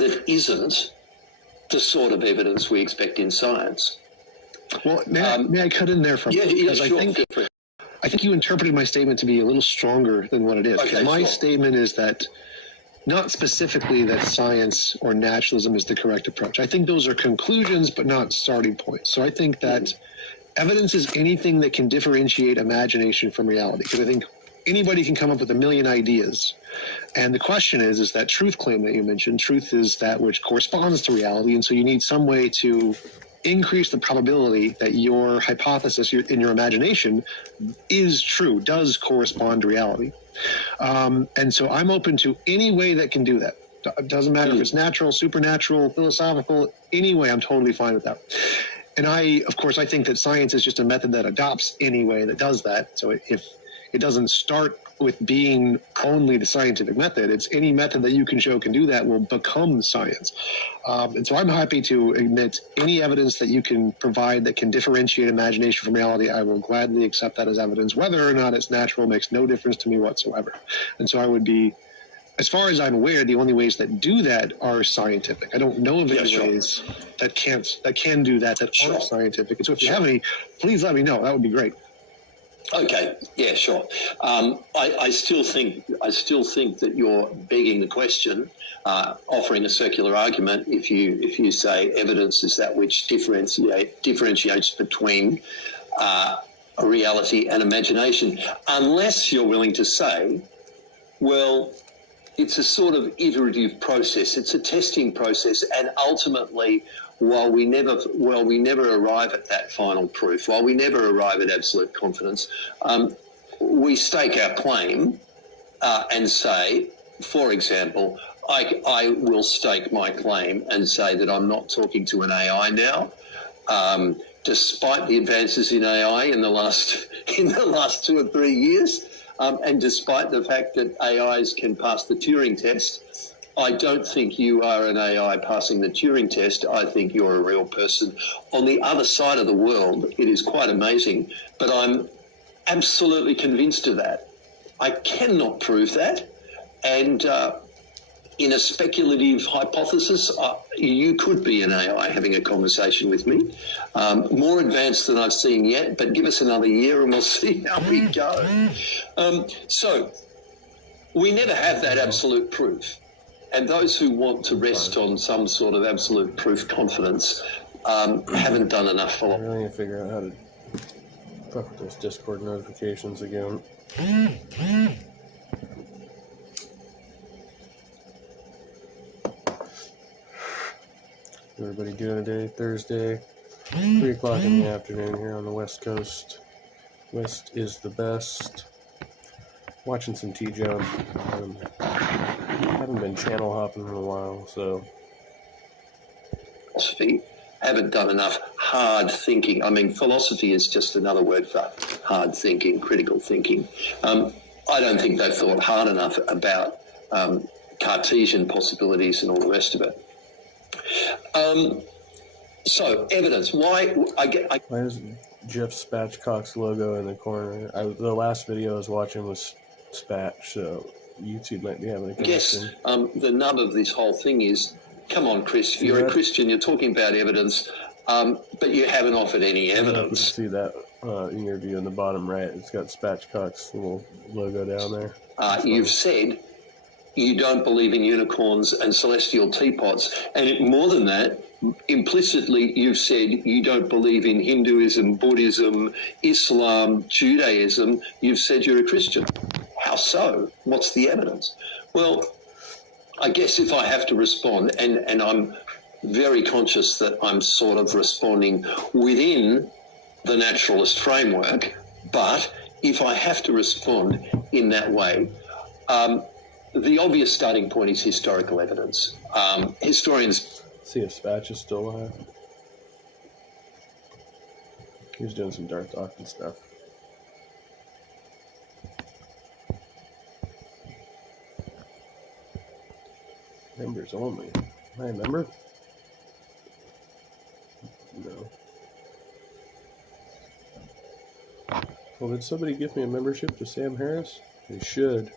that isn't the sort of evidence we expect in science. Well, may I cut in there for a moment? Yeah, sure. I think you interpreted my statement to be a little stronger than what it is. Okay, my sure. statement is that not specifically that science or naturalism is the correct approach. I think those are conclusions, but not starting points. So I think that evidence is anything that can differentiate imagination from reality. Because I think anybody can come up with a million ideas. And the question is that truth claim that you mentioned, truth is that which corresponds to reality. And so you need some way to increase the probability that your hypothesis in your imagination is true, does correspond to reality. And so I'm open to any way that can do that. It doesn't matter if it's natural, supernatural, philosophical, any way, I'm totally fine with that. And of course, I think that science is just a method that adopts any way that does that. So if it doesn't start with being only the scientific method, it's any method that you can show can do that will become science. And so I'm happy to admit any evidence that you can provide that can differentiate imagination from reality. I will gladly accept that as evidence. Whether or not it's natural makes no difference to me whatsoever. And so I would be, as far as I'm aware, the only ways that do that are scientific. I don't know of any ways that can do that aren't scientific. And so if you have any, please let me know. That would be great. Okay. Yeah, sure. I still think that you're begging the question, offering a circular argument. If you say evidence is that which differentiates between a reality and imagination, unless you're willing to say, well, it's a sort of iterative process. It's a testing process, and ultimately, while we never arrive at that final proof, while we never arrive at absolute confidence, we stake our claim and say, for example, I will stake my claim and say that I'm not talking to an AI now, despite the advances in AI in the last 2 or 3 years, and despite the fact that AIs can pass the Turing test. I don't think you are an AI passing the Turing test. I think you're a real person on the other side of the world. It is quite amazing, but I'm absolutely convinced of that. I cannot prove that, and in a speculative hypothesis, you could be an AI having a conversation with me. More advanced than I've seen yet, but give us another year and we'll see how we go. So we never have that absolute proof. And those who want to rest on some sort of absolute proof confidence haven't done enough follow-up. I really need to figure out how to fuck with those Discord notifications again. Everybody doing today? Thursday, 3 o'clock in the afternoon here on the West Coast. West is the best. Watching some T-Joe. Haven't been channel hopping in a while, so. Philosophy haven't done enough hard thinking. I mean, philosophy is just another word for hard thinking, critical thinking. I don't think they've thought hard enough about Cartesian possibilities and all the rest of it. So, evidence. Why is Jeff Spatchcock's logo in the corner? The last video I was watching was Spatch, so YouTube might be having a connection. Yes, the nub of this whole thing is, come on, Chris, you're a Christian, you're talking about evidence, but you haven't offered any evidence. You can see that in your view in the bottom right. It's got Spatchcock's little logo down there. You've said you don't believe in unicorns and celestial teapots, and more than that, implicitly you've said you don't believe in Hinduism, Buddhism, Islam, Judaism. You've said you're a Christian. How so? What's the evidence? Well, I guess if I have to respond, and I'm very conscious that I'm sort of responding within the naturalist framework, but if I have to respond in that way, the obvious starting point is historical evidence. Historians... See if Spatch is still alive. He was doing some dark talking stuff. Members only. Am I a member? No. Well, did somebody give me a membership to Sam Harris? They should.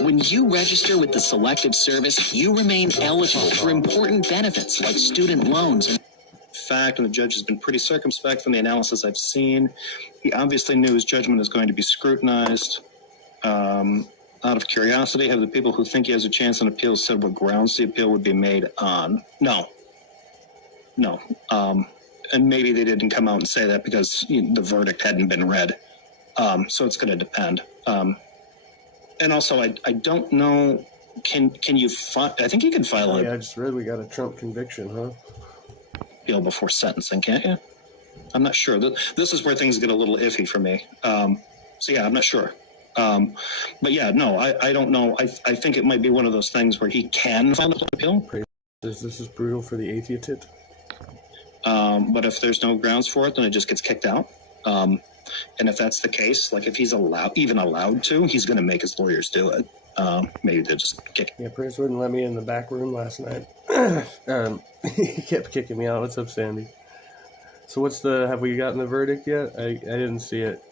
When you register with the Selective Service, you remain eligible for important benefits like student loans and fact, and the judge has been pretty circumspect from the analysis I've seen. He obviously knew his judgment is going to be scrutinized. Out of curiosity, have the people who think he has a chance on appeal said what grounds the appeal would be made on? No. And maybe they didn't come out and say that because the verdict hadn't been read. So it's going to depend. And also, I don't know. Can you file? I think you can file I just read we got a Trump conviction, huh? appeal before sentencing, can't you? I'm not sure. This is where things get a little iffy for me. So yeah, I'm not sure. But yeah, no, I don't know. I think it might be one of those things where he can file an appeal. This is brutal for the atheist. But if there's no grounds for it, then it just gets kicked out. And if that's the case, like if he's even allowed to, he's going to make his lawyers do it. Maybe they'll just kick. Yeah, Prince wouldn't let me in the back room last night. He kept kicking me out. What's up, Sandy? So have we gotten the verdict yet? I didn't see it.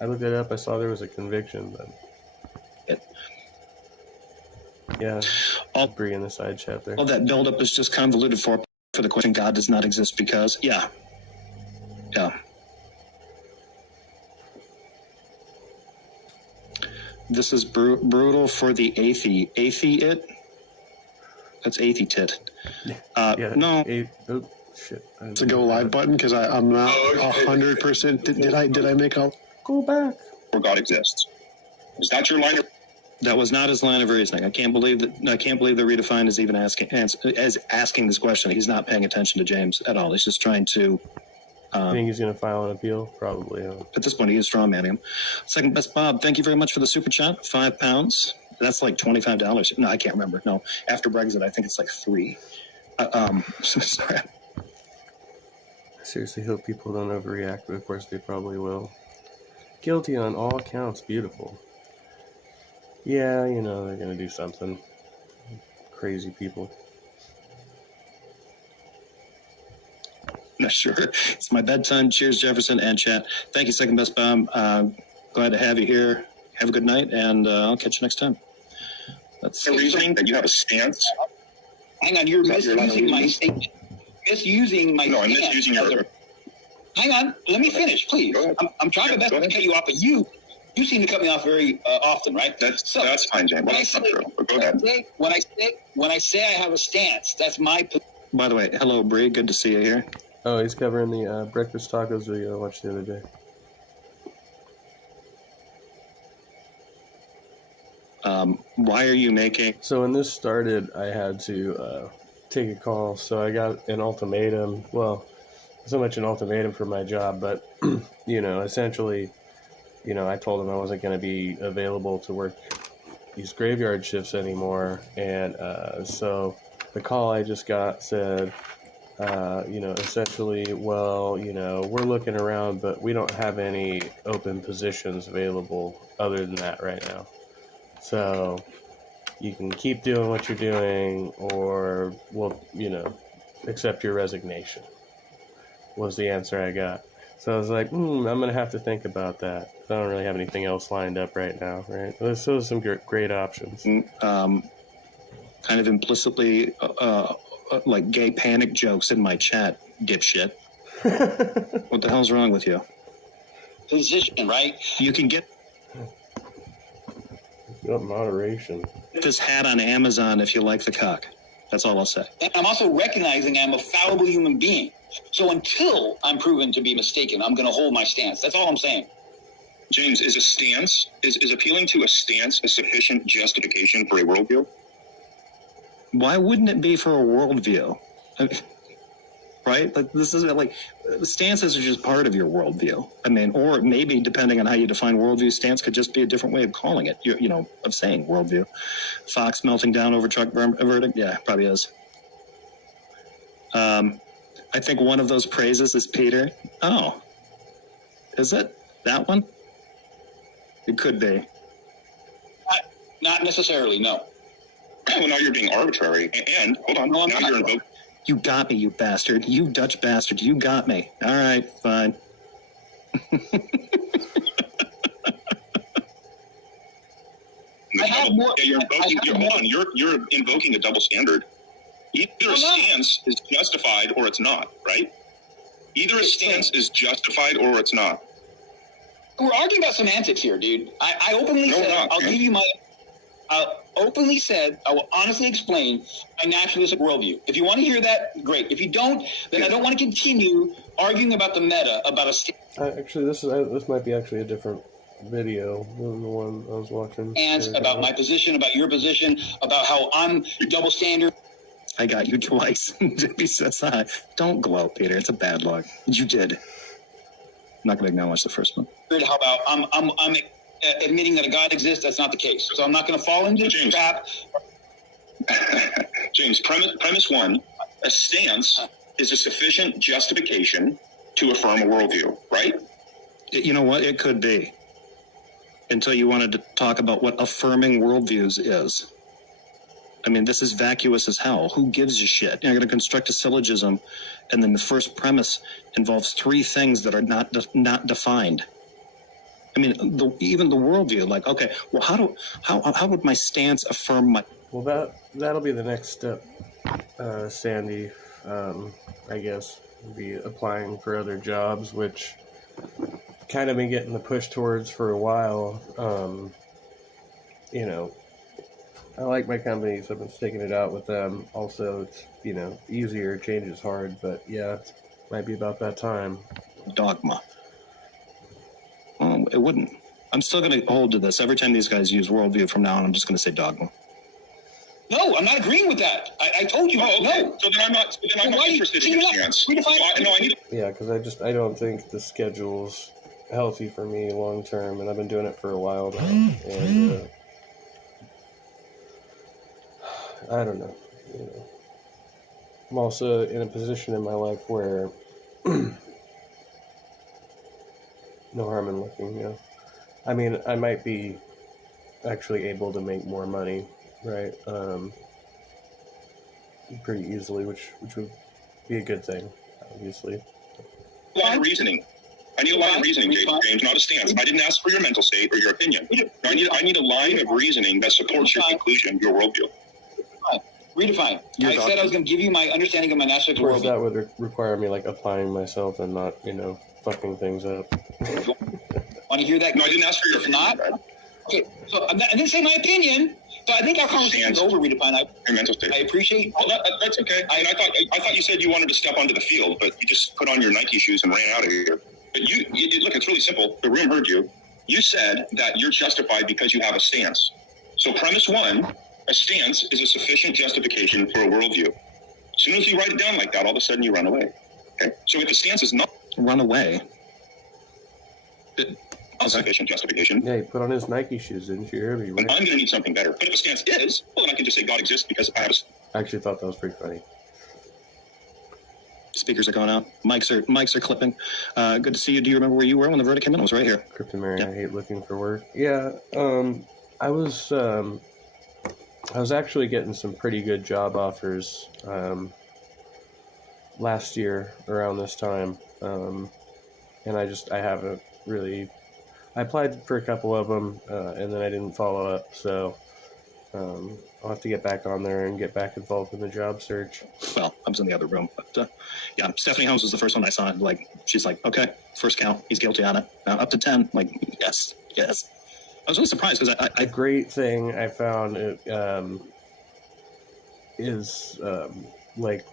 I looked it up. I saw there was a conviction, but yeah, I'll bring in the side chat there. All that buildup is just convoluted for the question God does not exist because, yeah. This is brutal for the atheist. That's atheist. Yeah, no. Oh shit! It's a go live button because I'm not 100%. Did I make a go back? Or God exists. Is that your line of? That was not his line of reasoning. I can't believe that Redefined is even asking this question. He's not paying attention to James at all. He's just trying to. I think he's going to file an appeal, probably. At this point, he is straw manning him. Second best Bob, thank you very much for the super chat. £5. That's like $25. No, I can't remember. No, after Brexit, I think it's like $3. Sorry. I seriously hope people don't overreact, but of course they probably will. Guilty on all counts. Beautiful. Yeah, they're going to do something. Crazy people. Not sure. It's my bedtime. Cheers, Jefferson and chat. Thank you, Second Best Bob. Glad to have you here. Have a good night, and I'll catch you next time. That's the reasoning that you have a stance. Hang on, you're misusing my statement. Misusing my No, I'm stance. misusing your. Hang on, let me finish, please. I'm trying my best to cut you off, but you seem to cut me off very often, right? That's fine, James. That's not true. But go ahead. When I say I have a stance, that's my. By the way, hello, Bree. Good to see you here. Oh, he's covering the breakfast tacos video I watched the other day. Why are you making... So when this started, I had to take a call. So I got an ultimatum. Well, so much an ultimatum for my job, but, essentially, I told him I wasn't going to be available to work these graveyard shifts anymore. And so the call I just got said... essentially, well, we're looking around, but we don't have any open positions available other than that right now. So you can keep doing what you're doing, or we'll, accept your resignation, was the answer I got. So I was like, I'm going to have to think about that. I don't really have anything else lined up right now, right? Those are some great options. Kind of implicitly... like gay panic jokes in my chat, dipshit. What the hell's wrong with you? Position, right? You can get Moderation. this hat on Amazon if you like the cock. That's all I'll say. And I'm also recognizing I'm a fallible human being. So until I'm proven to be mistaken, I'm going to hold my stance. That's all I'm saying. James, is a stance, is appealing to a stance a sufficient justification for a worldview? Why wouldn't it be for a worldview? Right? Like this is like stances are just part of your worldview. I mean, or maybe depending on how you define worldview, stance could just be a different way of calling it. Of saying worldview. Fox melting down over truck verdict. Yeah, probably is. I think one of those praises is Peter. Oh, is it that one? It could be. Not necessarily, no. Well, now you're being arbitrary. And hold on, No, now you're invoking. You got me, you bastard. You Dutch bastard. You got me. All right, fine. I have double. more. Yeah, you're invoking a double standard. Either a stance is justified or it's not, right? Either a stance is justified or it's not. We're arguing about semantics here, dude. I openly said, I'll give you my. I openly said, I will honestly explain my naturalistic worldview. If you want to hear that, great. If you don't, then I don't want to continue arguing about the meta, about a stance. Actually, this might be actually a different video than the one I was watching. And about my position, about your position, about how I'm double standard. I got you twice. Don't glow, Peter. It's a bad luck. You did. I'm not going to acknowledge the first one. How about I'm admitting that a God exists? That's not the case. So I'm not going to fall into the trap. James, premise one: a stance is a sufficient justification to affirm a worldview, right? You know what? It could be. Until you wanted to talk about what affirming worldviews is. I mean, this is vacuous as hell. Who gives a shit? You're going to construct a syllogism, and then the first premise involves three things that are not defined. I mean, even the worldview. Like, okay, well, how would my stance affirm my? Well, that'll be the next step, Sandy. I guess be applying for other jobs, which kind of been getting the push towards for a while. You know. I like my company, so I've been sticking it out with them. Also, it's, easier, change is hard, but yeah, it might be about that time. Dogma. It wouldn't. I'm still going to hold to this. Every time these guys use worldview from now on, I'm just going to say dogma. No, I'm not agreeing with that. I told you. Oh, okay. No. So then I'm not interested in your stance. Yeah, because I don't think the schedule's healthy for me long term, and I've been doing it for a while now, and I don't know. I'm also in a position in my life where no harm in looking, I mean, I might be actually able to make more money, right? Pretty easily, which would be a good thing, obviously. A lot of reasoning. I need a line of reasoning, James, not a stance. I didn't ask for your mental state or your opinion. I need a line of reasoning that supports your conclusion, your worldview. Redefine. I said I was going to give you my understanding of my national worldview. Of course, that would require me, applying myself and not, fucking things up. Want to hear that? No, I didn't ask for your opinion. Not? Okay, so I didn't say my opinion. So I think our conversation's over, Redefine. Your mental state. I appreciate. Well, that's okay. I thought you said you wanted to step onto the field, but you just put on your Nike shoes and ran out of here. But you look, it's really simple. The room heard you. You said that you're justified because you have a stance. So premise one, a stance is a sufficient justification for a worldview. As soon as you write it down like that, all of a sudden you run away. Okay? So if the stance is not run away, a sufficient justification, yeah, he put on his Nike shoes, didn't you? Right? I'm going to need something better. But if a stance is, well, then I can just say God exists because I have a... I actually thought that was pretty funny. Speakers are going out. Mics are clipping. Good to see you. Do you remember where you were when the verdict came in? I was right here. Krypton Mary, yeah. I hate looking for work. Yeah, I was actually getting some pretty good job offers last year around this time, and I haven't really. I applied for a couple of them, and then I didn't follow up. So I'll have to get back on there and get back involved in the job search. Well, I was in the other room, but yeah, Stephanie Holmes was the first one I saw. She's like, okay, first count, he's guilty on it. Now up to 10. Like, yes. I was really surprised because a great thing I found is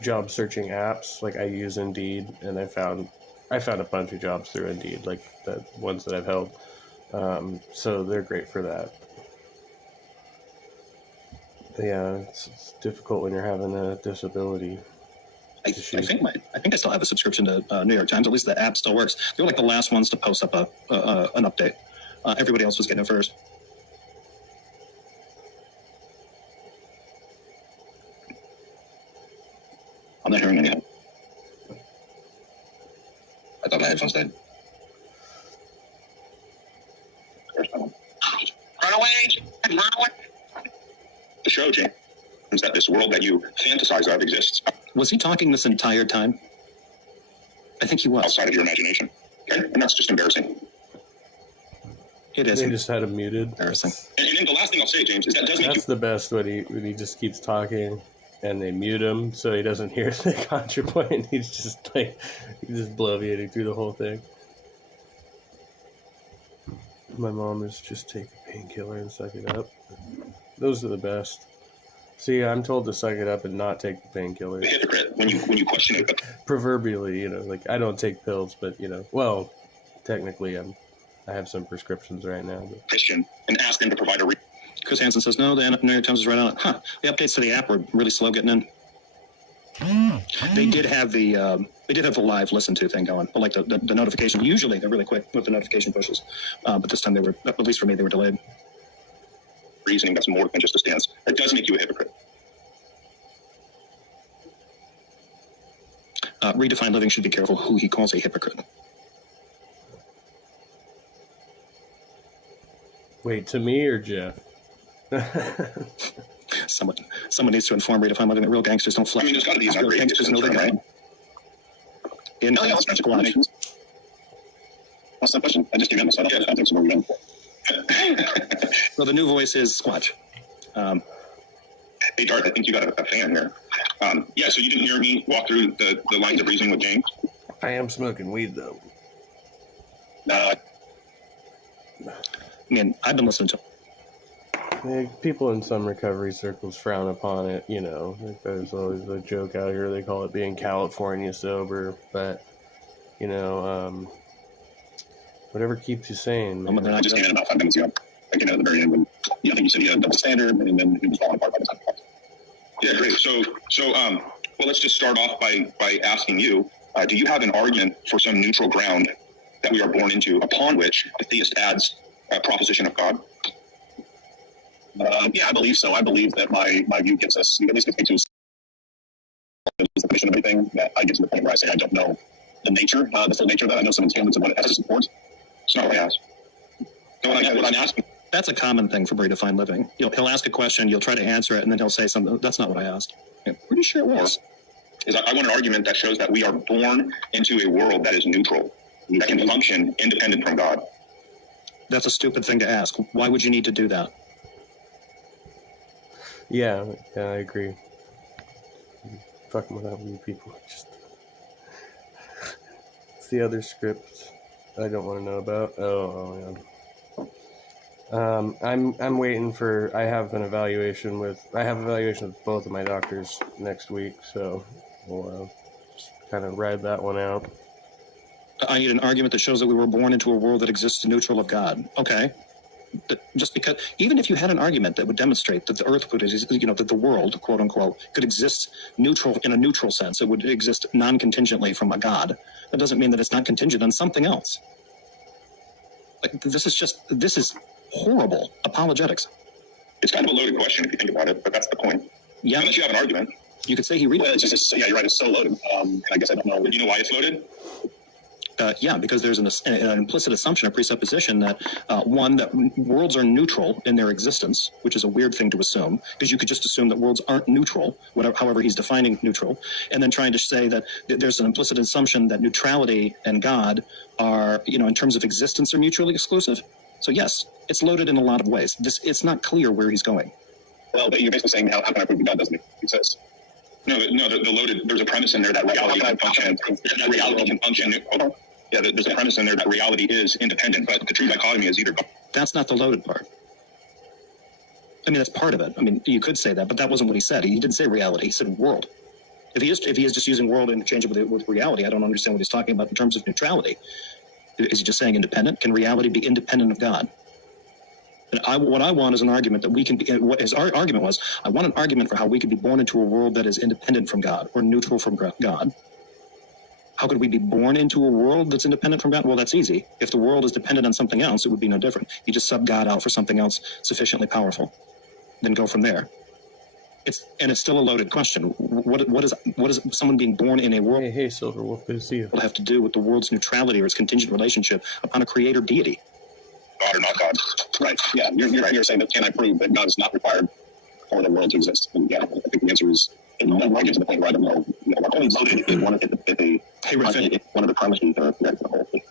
job searching apps. Like I use Indeed, and I found a bunch of jobs through Indeed, like the ones that I've held. So they're great for that. But yeah, it's difficult when you're having a disability. I think I still have a subscription to New York Times. At least the app still works. They were like the last ones to post up an update. Everybody else was getting it first. I'm not hearing anything. I thought my headphones died. Run away! The show, James, is that this world that you fantasize of exists. Was he talking this entire time? I think he was. Outside of your imagination. Okay? And that's just embarrassing. It is. They just had him muted. Embarrassing. And then the last thing I'll say, James, is that does make That's you. the best when he just keeps talking and they mute him so he doesn't hear the contrapoint. He's just bloviating through the whole thing. My mom is just take a painkiller and suck it up. Those are the best. See, I'm told to suck it up and not take the painkiller. A hypocrite when you question it. Proverbially, like I don't take pills, but well, technically I have some prescriptions right now. But. Christian and ask them to provide a. Chris Hansen says, no, the New York Times is right on it. The updates to the app were really slow getting in. They did have the live listen to thing going, but like the notification, usually they're really quick with the notification pushes. But this time they were, at least for me, they were delayed. Reasoning that's more than just a stance. It does make you a hypocrite. Redefined Living should be careful who he calls a hypocrite. Wait, to me or Jeff? Someone needs to inform Redefined Living that real gangsters don't flex. I mean, there's got to be real gangsters know their game. In squash. What's the question? I just gave you the setup. I think so. Well, the new voice is Squatch. Hey, Darth, I think you got a fan here. Yeah, so you didn't hear me walk through the lines of reasoning with James? I am smoking weed, though. I mean, I've been listening to people in some recovery circles frown upon it, Like there's always a joke out here, they call it being California sober, but, whatever keeps you sane. I just came in about 5 minutes ago. I came in at the very end when I think you said you had double standard, and then it was falling apart by the time. Yeah, great. So, well, let's just start off by asking you, do you have an argument for some neutral ground that we are born into, upon which a theist adds a proposition of God? Yeah, I believe so. I believe that my view gets us, at least gets me to the definition of everything, that I get to the point where I say I don't know the full nature of that. I know some entailments of what it has to support. It's not what I asked. No, what I'm asking. That's a common thing for Redefined Living. He'll ask a question, you'll try to answer it, and then he'll say something. That's not what I asked. I'm pretty sure it was. I want an argument that shows that we are born into a world that is neutral, that can function independent from God. That's a stupid thing to ask. Why would you need to do that? Yeah, I agree. Fucking with you people. It's the other script I don't want to know about. Oh yeah. I'm waiting for. I have evaluation with both of my doctors next week, so we'll just kind of ride that one out. I need an argument that shows that we were born into a world that exists neutral of God. Okay. Just because, even if you had an argument that would demonstrate that the earth could, that the world, quote unquote, could exist neutral in a neutral sense, it would exist non-contingently from a God. That doesn't mean that it's not contingent on something else. Like this is horrible apologetics. It's kind of a loaded question if you think about it, but that's the point. Yeah. Unless you have an argument. You could say he read it. Yeah, you're right. It's so loaded. And I guess I don't know. Do you know why it's loaded? Yeah, because there's an implicit assumption, a presupposition that that worlds are neutral in their existence, which is a weird thing to assume, because you could just assume that worlds aren't neutral, however he's defining neutral, and then trying to say that there's an implicit assumption that neutrality and God are, in terms of existence, are mutually exclusive. So yes, it's loaded in a lot of ways. It's not clear where he's going. Well, but you're basically saying how can I prove that God doesn't exist? No, the loaded. There's a premise in there that reality can function. That reality can function. Hold on. Yeah, there's a premise in there that reality is independent, but the true dichotomy is either. That's not the loaded part. I mean, that's part of it. I mean, you could say that, but that wasn't what he said. He didn't say reality. He said world. If he is just using world interchangeably with reality, I don't understand what he's talking about in terms of neutrality. Is he just saying independent? Can reality be independent of God? And what I want is an argument that we can be. What his argument was, I want an argument for how we could be born into a world that is independent from God or neutral from God. How could we be born into a world that's independent from God? Well, that's easy. If the world is dependent on something else, it would be no different. You just sub God out for something else sufficiently powerful, then go from there. It's still a loaded question. What is someone being born in a world? Hey, Silver Wolf, good to see you. Will have to do with the world's neutrality or its contingent relationship upon a creator deity. God or not God. Right. Yeah. You're right. You're saying that can I prove that God is not required for the world to exist? And yeah, I think the answer is no. I get to the point where I don't know. We're only loaded if one of the premises are correct for the whole thing.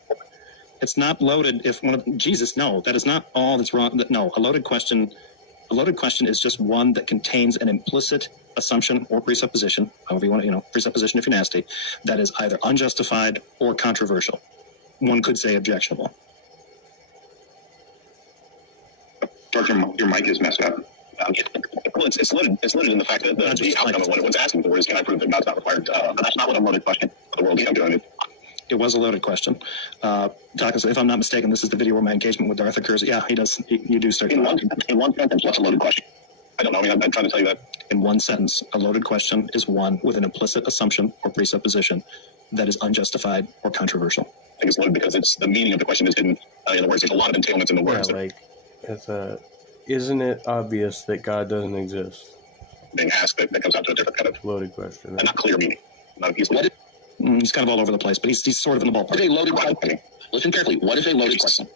It's not loaded if one of Jesus, no, that is not all that's wrong. No, a loaded question is just one that contains an implicit assumption or presupposition, however you want to, presupposition if you're nasty, that is either unjustified or controversial. One could say objectionable. George, your mic is messed up. Well, it's loaded. It's loaded in the fact that the outcome of what it's asking for is, can I prove that God's not required? But that's not what a loaded question for the worldview I'm doing. It was a loaded question. Tacos, if I'm not mistaken, this is the video where my engagement with Darth occurs. Yeah, he does. You do start. In one sentence, what's a loaded question? I don't know. I mean, I'm trying to tell you that. In one sentence, a loaded question is one with an implicit assumption or presupposition that is unjustified or controversial. I think it's loaded because it's the meaning of the question is hidden. In other words, there's a lot of entailments in the words. Yeah, like, isn't it obvious that God doesn't exist? Being asked that comes out to a different kind of loaded question, and not clear meaning. Not easily. He's kind of all over the place, but he's sort of in the ballpark. What is a loaded question? Listen carefully. What is a loaded question?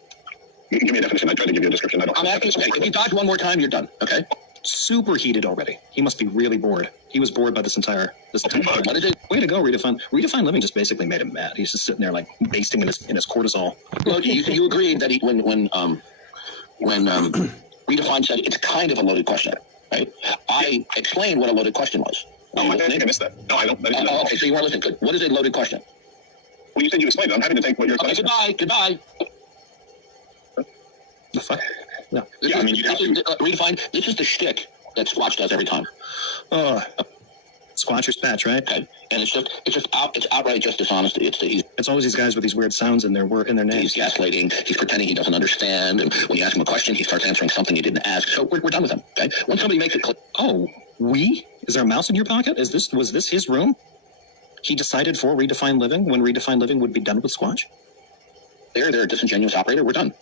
You can give me a definition. I tried to give you a description. I'm asking. Okay, if you talk one more time, you're done. Okay. Super heated already. He must be really bored. He was bored by this entire. What is it? Way to go, Redefine. Redefine Living just basically made him mad. He's just sitting there like basting in his cortisol. Well, you agreed that when Redefine said it's kind of a loaded question, right? I explained what a loaded question was. Oh, I think I missed that. No, I don't. Okay, so you weren't listening. Good. What is a loaded question? Well, you said you explained it. I'm happy to take what you're explaining. Okay, goodbye. The fuck? No. Yeah, I mean, Redefine. This is the shtick that Squatch does every time. Squatch or spatch, right? Okay, and it's outright just dishonesty. It's always these guys with these weird sounds in their names. He's gaslighting. He's pretending he doesn't understand, and when you ask him a question, he starts answering something you didn't ask. So we're done with him. Okay, when somebody makes it clear. Oh, is there a mouse in your pocket? Was this his room? He decided for Redefine Living when Redefine Living would be done with Squatch? They're a disingenuous operator. We're done.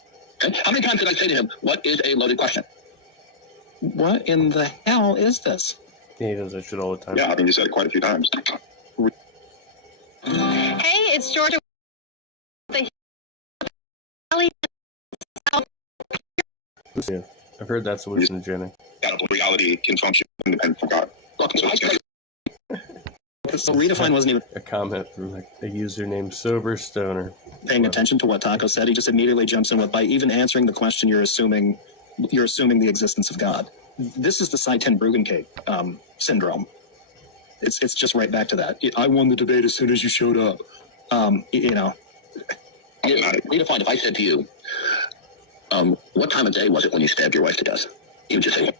Okay? How many times did I say to him, what is a loaded question? What in the hell is this? Yeah, he does that shit all the time. Yeah, I mean, you said it quite a few times. Hey, it's Georgia. Yeah, I've heard that's hallucinogenic. Reality can function independent from God. So Redefine wasn't even a comment from like a user named Sober Stoner paying attention to what Taco said. He just immediately jumps in with, by even answering the question, you're assuming the existence of God. This is the Cy-10 Bruggencake syndrome. It's just right back to that. I won the debate as soon as you showed up. Redefine. If I said to you, what time of day was it when you stabbed your wife to death? You would just say.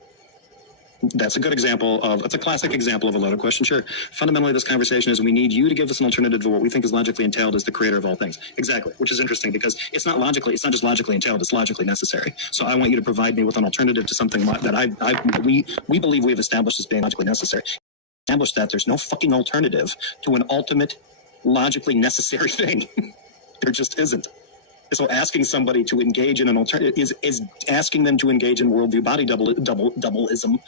That's a good example it's a classic example of a loaded question. Sure. Fundamentally, this conversation is we need you to give us an alternative to what we think is logically entailed as the creator of all things. Exactly. Which is interesting because it's not just logically entailed, it's logically necessary. So I want you to provide me with an alternative to something that we believe we have established as being logically necessary. Establish that there's no fucking alternative to an ultimate logically necessary thing. There just isn't. So asking somebody to engage in an alternative is asking them to engage in worldview body doubleism,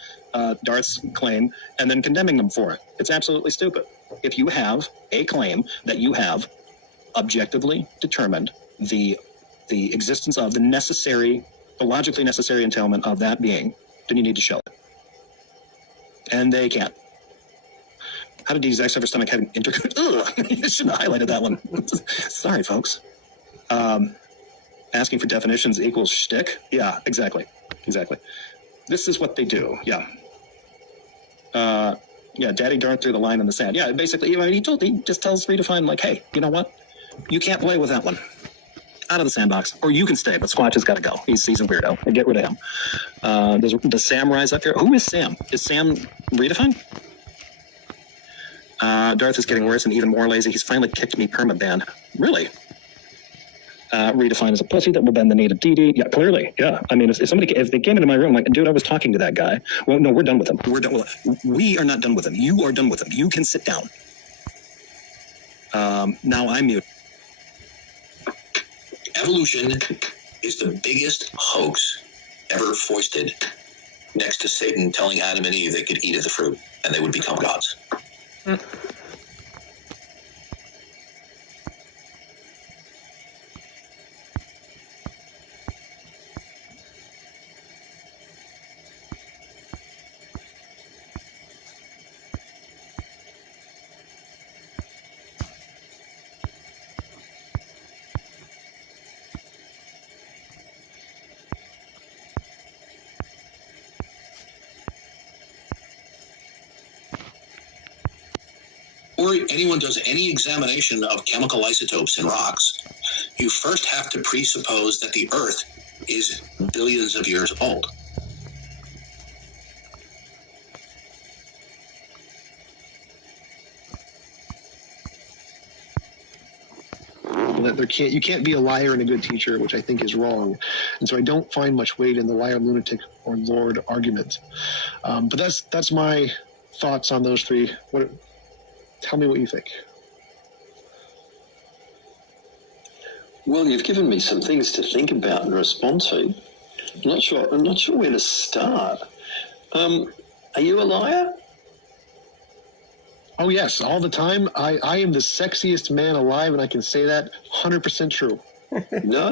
Darth's claim, and then condemning them for it. It's absolutely stupid. If you have a claim that you have objectively determined the existence of the logically necessary entailment of that being, then you need to show it. And they can't. How did the execs of her stomach have an You shouldn't have highlighted that one. Sorry, folks. Asking for definitions equals shtick. Yeah, exactly. This is what they do. Yeah. Daddy Darth threw the line in the sand. Yeah, basically, he just tells Redefine, like, hey, you know what? You can't play with that one. Out of the sandbox. Or you can stay, but Squatch has got to go. He's a weirdo. Get rid of him. Does Sam rise up here? Who is Sam? Is Sam Redefine? Darth is getting worse and even more lazy. He's finally kicked me permaban. Really? Redefine as a pussy that will bend the knee to DD. Yeah, clearly. Yeah. I mean, if they came into my room like, dude, I was talking to that guy. Well, no, we're done with him. We are not done with him. You are done with him. You can sit down. Now I'm mute. Evolution is the biggest hoax ever foisted, next to Satan telling Adam and Eve they could eat of the fruit and they would become gods. before anyone does any examination of chemical isotopes in rocks, you first have to presuppose that the Earth is billions of years old. That you can't be a liar and a good teacher, which I think is wrong, and so I don't find much weight in the liar, lunatic, or Lord argument. But that's my thoughts on those three. Tell me what you think. Well, you've given me some things to think about and respond to. I'm not sure where to start. Are you a liar? Oh, yes, all the time. I am the sexiest man alive, and I can say that 100% true. No.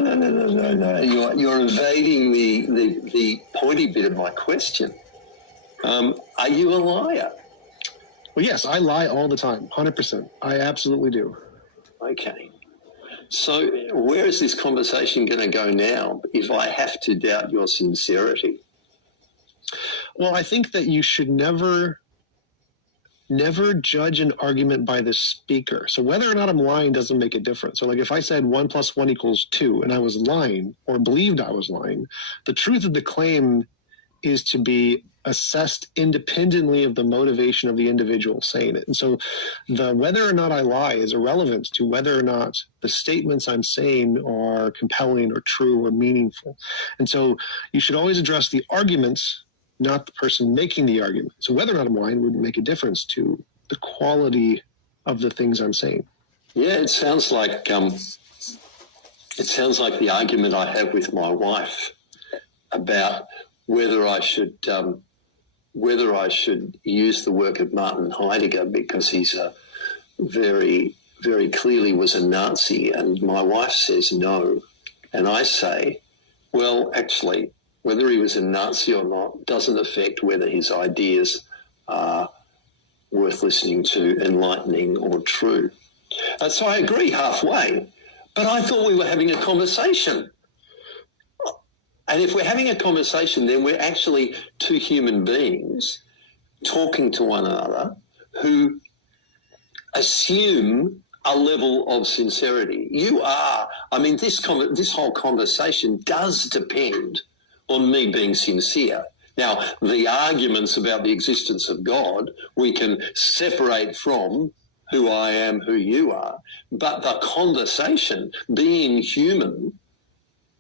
You're evading the pointy bit of my question. Are you a liar? Well, yes, I lie all the time, 100%. I absolutely do. Okay. So where is this conversation going to go now if I have to doubt your sincerity? Well, I think that you should never judge an argument by the speaker. So whether or not I'm lying doesn't make a difference. So like if I said 1 + 1 = 2 and I was lying or believed I was lying, the truth of the claim is to be assessed independently of the motivation of the individual saying it. And so whether or not I lie is irrelevant to whether or not the statements I'm saying are compelling or true or meaningful. And so you should always address the arguments, not the person making the argument. So whether or not I'm lying wouldn't make a difference to the quality of the things I'm saying. Yeah, it sounds like the argument I have with my wife about whether I should use the work of Martin Heidegger because he's a very, very clearly was a Nazi, and my wife says no, and I say, well, actually, whether he was a Nazi or not doesn't affect whether his ideas are worth listening to, enlightening, or true. So I agree halfway, but I thought we were having a conversation. And if we're having a conversation, then we're actually two human beings talking to one another who assume a level of sincerity. This whole conversation does depend on me being sincere. Now, the arguments about the existence of God, we can separate from who I am, who you are, but the conversation, being human,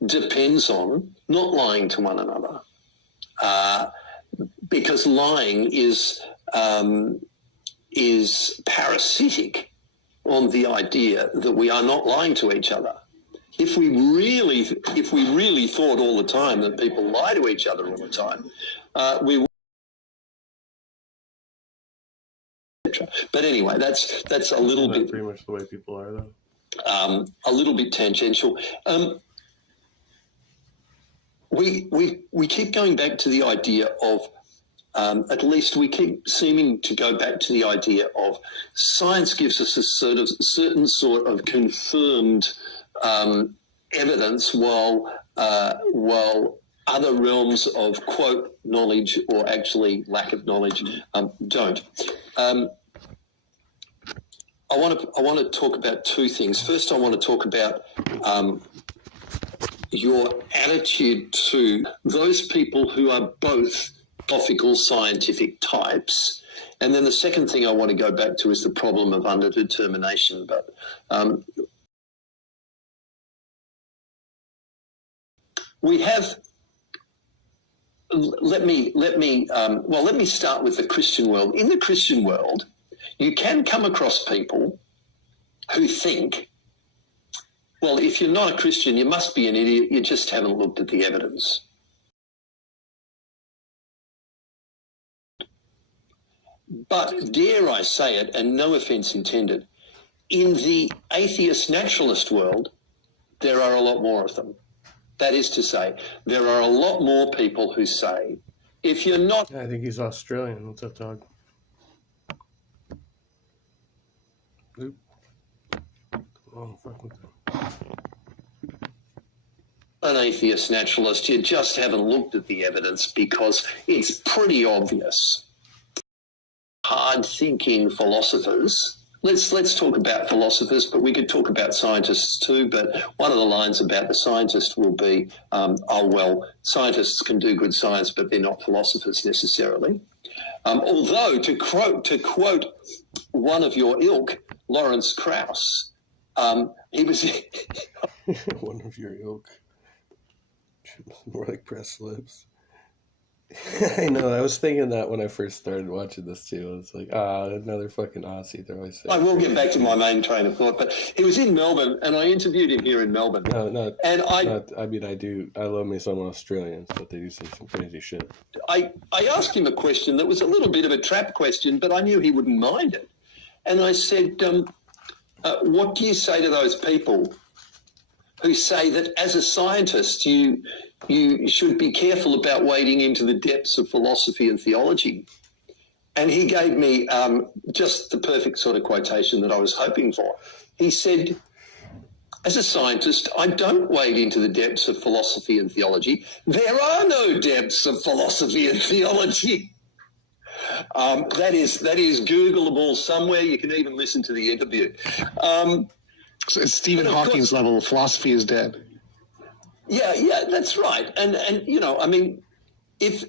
depends on not lying to one another, because lying is parasitic on the idea that we are not lying to each other. If we really thought all the time that people lie to each other all the time, we would. But anyway, that's a little bit pretty much the way people are, though. A little bit tangential. We keep going back to the idea of, at least we keep seeming to go back to the idea of science gives us a certain sort of confirmed evidence, while other realms of quote knowledge or actually lack of knowledge don't. I want to talk about two things. First, I want to talk about your attitude to those people who are both philosophical scientific types. And then the second thing I want to go back to is the problem of underdetermination. But we have. Let me start with the Christian world. In the Christian world, you can come across people who think, well, if you're not a Christian, you must be an idiot. You just haven't looked at the evidence. But dare I say it, and no offence intended, in the atheist naturalist world, there are a lot more of them. That is to say, there are a lot more people who say, if you're not... I think he's Australian. What's up, Todd? Oop. Oh, fuck with that. An atheist naturalist, you just haven't looked at the evidence because it's pretty obvious. Hard-thinking philosophers let's talk about philosophers, but we could talk about scientists too. But one of the lines about the scientist will be, oh, well, scientists can do good science, but they're not philosophers necessarily. Although, to quote one of your ilk, Lawrence Krauss, he was... One of your ilk. More like press lips. I know. I was thinking that when I first started watching this too. It's like, another fucking Aussie. They're always saying. I will get back to my main train of thought, but he was in Melbourne, and I interviewed him here in Melbourne. I do. I love me some Australians, but they do say some crazy shit. I asked him a question that was a little bit of a trap question, but I knew he wouldn't mind it. And I said, what do you say to those people who say that as a scientist you should be careful about wading into the depths of philosophy and theology? And he gave me just the perfect sort of quotation that I was hoping for. He said, as a scientist, I don't wade into the depths of philosophy and theology. There are no depths of philosophy and theology. That is Googleable somewhere. You can even listen to the interview. So it's Stephen Hawking's level. Philosophy is dead. Yeah, that's right. And you know, I mean, if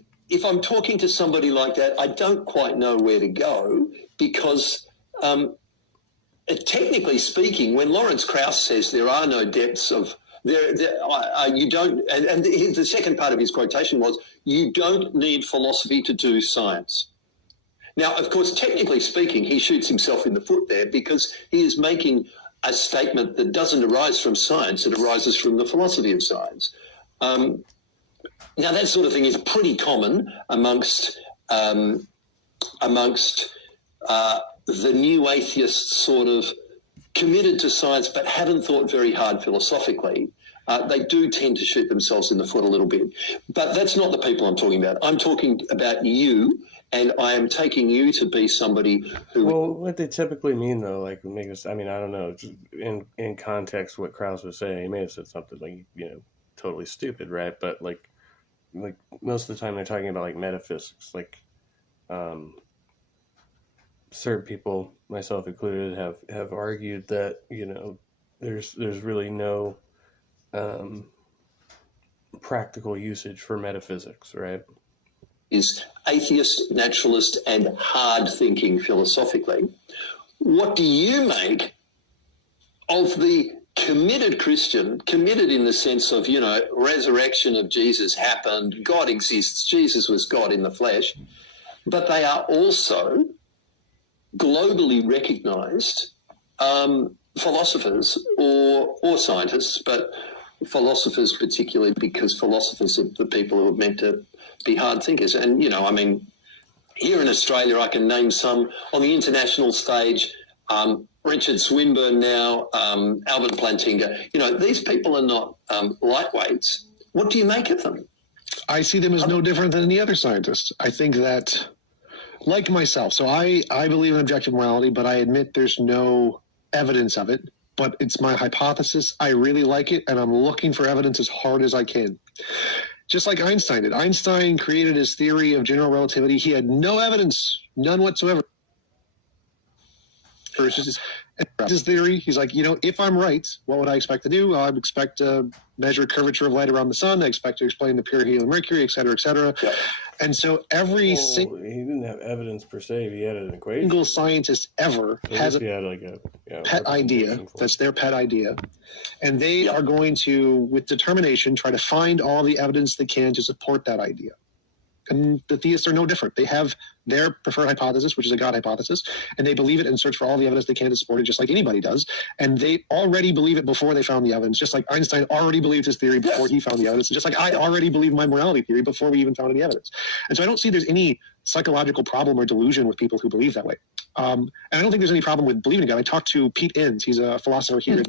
I'm talking to somebody like that, I don't quite know where to go because, technically speaking, when Lawrence Krauss says there are no depths of you don't, and the second part of his quotation was, you don't need philosophy to do science. Now, of course, technically speaking, he shoots himself in the foot there because he is making a statement that doesn't arise from science, it arises from the philosophy of science. Now, that sort of thing is pretty common amongst the new atheists, sort of committed to science but haven't thought very hard philosophically. They do tend to shoot themselves in the foot a little bit. But that's not the people I'm talking about. I'm talking about you, and I am taking you to be somebody who... Well, what they typically mean, though, like, I mean, I don't know, just in context what Krauss was saying, he may have said something, like, you know, totally stupid, right? But, like most of the time they're talking about, like, metaphysics. Like, certain people, myself included, have argued that, you know, there's really no practical usage for metaphysics, right? Is atheist, naturalist, and hard-thinking philosophically. What do you make of the committed Christian, committed in the sense of, you know, resurrection of Jesus happened, God exists, Jesus was God in the flesh, but they are also globally recognised philosophers or scientists, but philosophers particularly because philosophers are the people who are meant to be hard thinkers. And, you know, I mean, here in Australia, I can name some on the international stage, Richard Swinburne now, Albert Plantinga. You know, these people are not lightweights. What do you make of them? I see them as no different than any other scientist. I think that, like myself, so I believe in objective morality, but I admit there's no evidence of it. But it's my hypothesis. I really like it, and I'm looking for evidence as hard as I can. Just like Einstein did. Einstein created his theory of general relativity. He had no evidence, none whatsoever. It's just his theory. He's like, you know, if I'm right, what would I expect to do? Well, I would expect to measure curvature of light around the sun. I expect to explain the pure helium mercury, et cetera, et cetera. Yeah. And so he didn't have evidence per se. He had an equation. Single scientist ever has a pet idea. That's their pet idea. And they are going to, with determination, try to find all the evidence they can to support that idea. And the theists are no different. They have their preferred hypothesis, which is a God hypothesis, and they believe it and search for all the evidence they can to support it, just like anybody does. And they already believe it before they found the evidence, just like Einstein already believed his theory before he found the evidence, and just like I already believed my morality theory before we even found any evidence. And so I don't see there's any psychological problem or delusion with people who believe that way. And I don't think there's any problem with believing in God. I talked to Pete Innes. He's a philosopher here in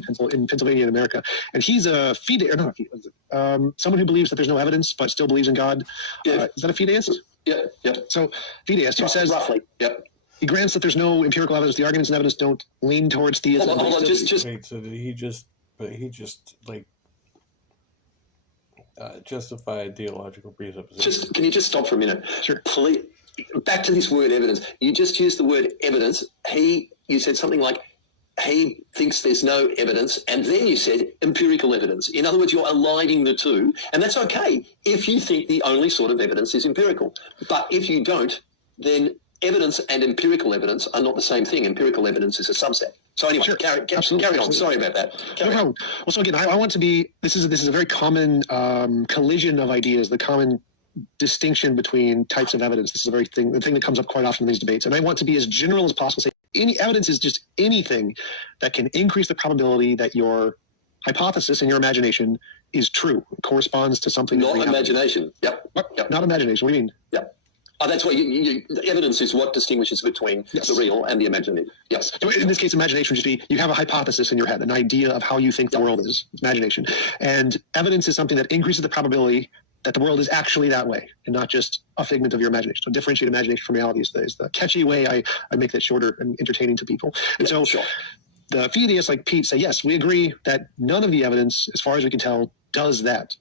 Pennsylvania in America. And he's a someone who believes that there's no evidence but still believes in God. Is that a fideist? Yeah. So fideist, who says roughly. Yep. He grants that there's no empirical evidence. The arguments and evidence don't lean towards theism. Hold on, just. Wait, so did he just? But he just like Justified theological presupposition. Can you just stop for a minute? Sure. Please, back to this word evidence. You just used the word evidence. You said something like, he thinks there's no evidence, and then you said empirical evidence. In other words, you're aligning the two, and that's okay if you think the only sort of evidence is empirical. But if you don't, then evidence and empirical evidence are not the same thing. Empirical evidence is a subset. So anyway, sure. carry on. Absolutely. Sorry about that. No problem. Well, so again, I want to be. This is a very common collision of ideas. The common distinction between types of evidence. This is the thing that comes up quite often in these debates. And I want to be as general as possible. Say any evidence is just anything that can increase the probability that your hypothesis in your imagination is true, corresponds to something. Not imagination. Yep. Not imagination. What do you mean? Yep. Oh, that's what the evidence is what distinguishes between the real and the imaginative. Yes. So in this case, imagination would just be you have a hypothesis in your head, an idea of how you think the world is, imagination. And evidence is something that increases the probability that the world is actually that way and not just a figment of your imagination. So differentiate imagination from reality is the catchy way I make that shorter and entertaining to people. And so the theists like Pete say, yes, we agree that none of the evidence, as far as we can tell, does that.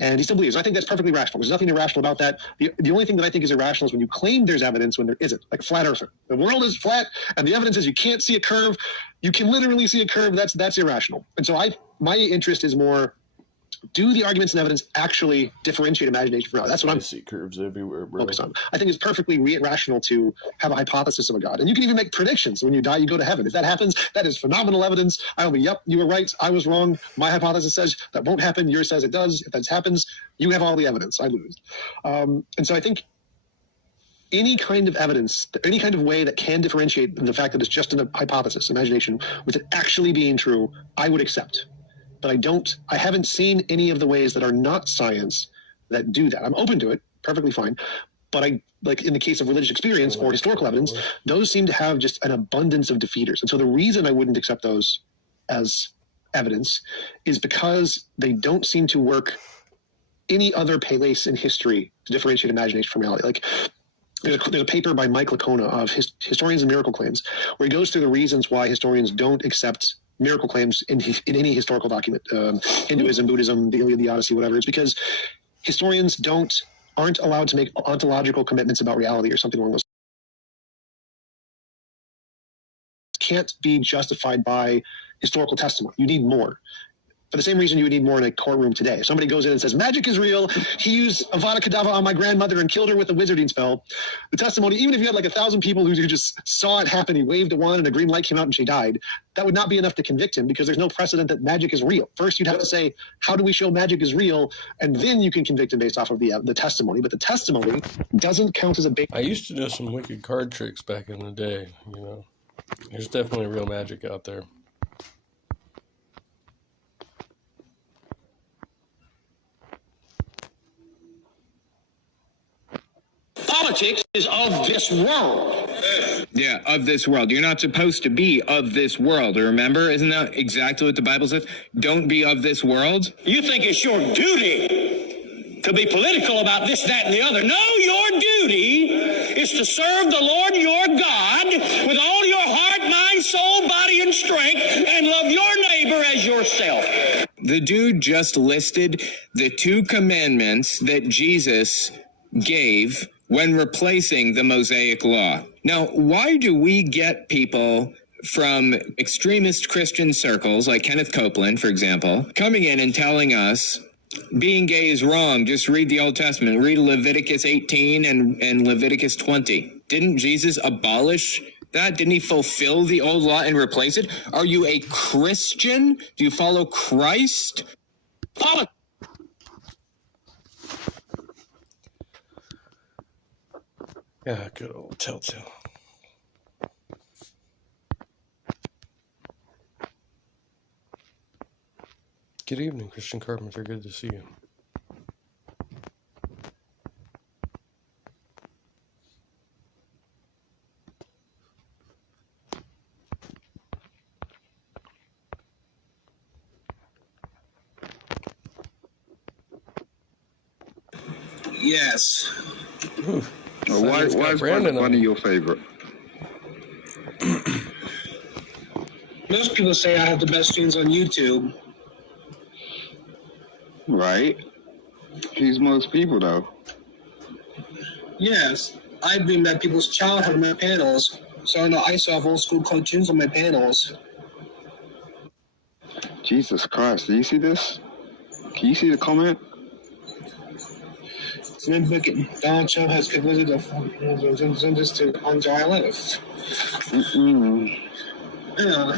And he still believes. I think that's perfectly rational. There's nothing irrational about that. The only thing that I think is irrational is when you claim there's evidence when there isn't, like a flat earther. The world is flat, and the evidence is you can't see a curve. You can literally see a curve. That's irrational. And so my interest is more, do the arguments and evidence actually differentiate imagination from reality? That's what I see curves everywhere, bro. Focused on. I think it's perfectly rational to have a hypothesis of a God. And you can even make predictions. When you die, you go to heaven. If that happens, that is phenomenal evidence. I'll be, yep, you were right. I was wrong. My hypothesis says that won't happen. Yours says it does. If that happens, you have all the evidence. I lose. And so I think any kind of evidence, any kind of way that can differentiate the fact that it's just a hypothesis, imagination, with it actually being true, I would accept. But I haven't seen any of the ways that are not science that do that. I'm open to it, perfectly fine. But like in the case of religious experience or historical evidence, those seem to have just an abundance of defeaters. And so the reason I wouldn't accept those as evidence is because they don't seem to work any other place in history to differentiate imagination from reality. Like there's a paper by Mike Lacona of Historians and Miracle Claims, where he goes through the reasons why historians don't accept miracle claims in any historical document, Hinduism, Buddhism, the Iliad, the Odyssey, whatever. It's because historians aren't allowed to make ontological commitments about reality or something along those lines. Can't be justified by historical testimony. You need more. For the same reason you would need more in a courtroom today. If somebody goes in and says, magic is real, he used Avada Kedavra on my grandmother and killed her with a wizarding spell, the testimony, even if you had like 1,000 people who just saw it happen, he waved a wand and a green light came out and she died, that would not be enough to convict him because there's no precedent that magic is real. First, you'd have to say, how do we show magic is real? And then you can convict him based off of the testimony. But the testimony doesn't count as a big... I used to know some wicked card tricks back in the day, you know. There's definitely real magic out there. Politics is of this world. Yeah, of this world. You're not supposed to be of this world. Remember? Isn't that exactly what the Bible says? Don't be of this world. You think it's your duty to be political about this, that, and the other. No, your duty is to serve the Lord your God with all your heart, mind, soul, body, and strength, and love your neighbor as yourself. The dude just listed the 2 commandments that Jesus gave when replacing the Mosaic Law. Now, why do we get people from extremist Christian circles, like Kenneth Copeland, for example, coming in and telling us being gay is wrong? Just read the Old Testament. Read Leviticus 18 and Leviticus 20. Didn't Jesus abolish that? Didn't he fulfill the old law and replace it? Are you a Christian? Do you follow Christ? Yeah, good old Telltale. Good evening, Christian Carpenter. Good to see you. Yes. Ooh. Why is one of your favorite? Most people say I have the best tunes on YouTube. Right. Who's most people, though? Yes, I bring back people's childhood on my panels. So I know I saw old school cartoons on my panels. Jesus Christ, do you see this? Can you see the comment? Donald Trump has converted the genders to on dry life. Yeah.